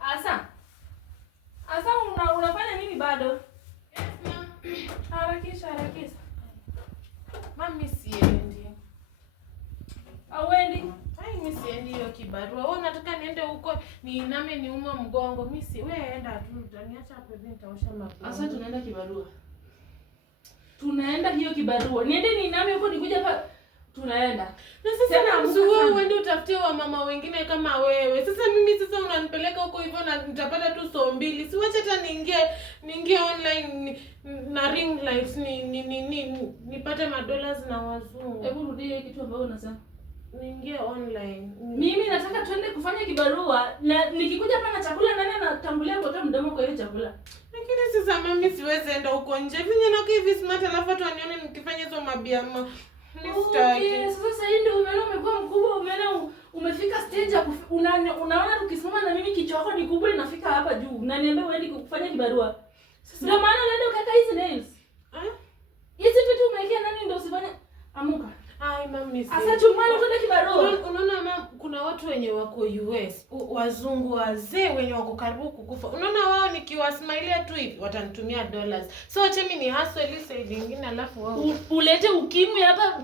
Asa. Asa unafanya nini bado? Yes, ma. Harakisha. Mami siendi. Auendi? Ai, mimi siendi hiyo kibarua. Wewe unataka niende huko niiname niume mgongo. Mimi si wewe enda tu, utaniacha hapo hivi nitaosha mapua. Asa tunaenda kibarua. Tunaenda hiyo kibarua. Niende niiname huko nikuja hapa. Tunaenda. Na sasa na wewe uende utafutie wa mama wengine kama wewe. Sasa mimi unanipeleka huko hivyo na nitapata tu so mbili. Si wacha hata niingie online na ring lights nipate madollars na wazungu. Hebu rudie kitu ambacho unasema. Niingie online. Mimi nataka tuende kufanya kibarua na nikikuja hapa na chakula nani anatambulia kwa mdomo kwa hiyo chakula. Lakini sasa mimi siwezi enda huko nje. Vinyo na hivi smart alafu tu anione nikifanya hizo mabiama. Okay, sasa hii ndio umeona umekuwa mkubwa, umeona umefika stage ya unaona ukisimama na mimi kichwa chako ni kubwa inafika hapa juu. Unaniambia uende kufanya kibarua. Sasa ndio maana unaenda ukaka hizi nails. Hizi vitu umewekea nani ndio usifanye amuka. Ai mami. Sasa chumani tuende kibarua. Unaona mama, kuna watu wenye wako US, wazungu wazee wenye wako karibu kukufa. Unaona wao nikiwasmailia tu hivi watanitumia dollars. So acha mimi ni hustle ile side nyingine alafu wao ulete ukimwi hapa.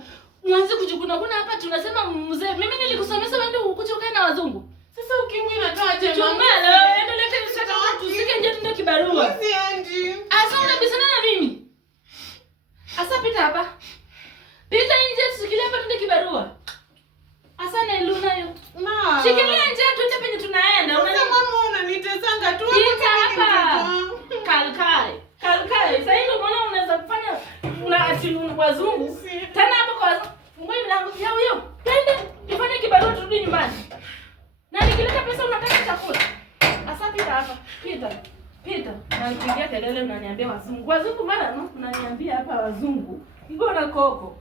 Mwanzo kujikuna hapa tunasema mzee. Mimi nilikusomesha wewe ndio ukuje ukae na wazungu. Sasa ukimwi inatoa aje mama? Tumela, endelea nisaka watu usike nje tuende kibarua. Siendi. Asa unabisana na mimi. Asa pita hapa. Pita nje tusikilie hapa tuende kibarua. Asa na Luna hiyo. Ma. Shikilia nje tuende penye tunaenda. Sasa mama unanitesanga tu pita hapa. Kalkai. Sasa ndio unaona unaweza kufanya una wazungu. Tena hapo kwa wazungu. Ngoja mlango yao hiyo. Twende tufanye kibarua turudi nyumbani. Na nikileta pesa unataka chakula. Asa pita hapa. Pita. Na nipigia kelele unaniambia wazungu. Wazungu mara unaniambia hapa wazungu. Mbona koko?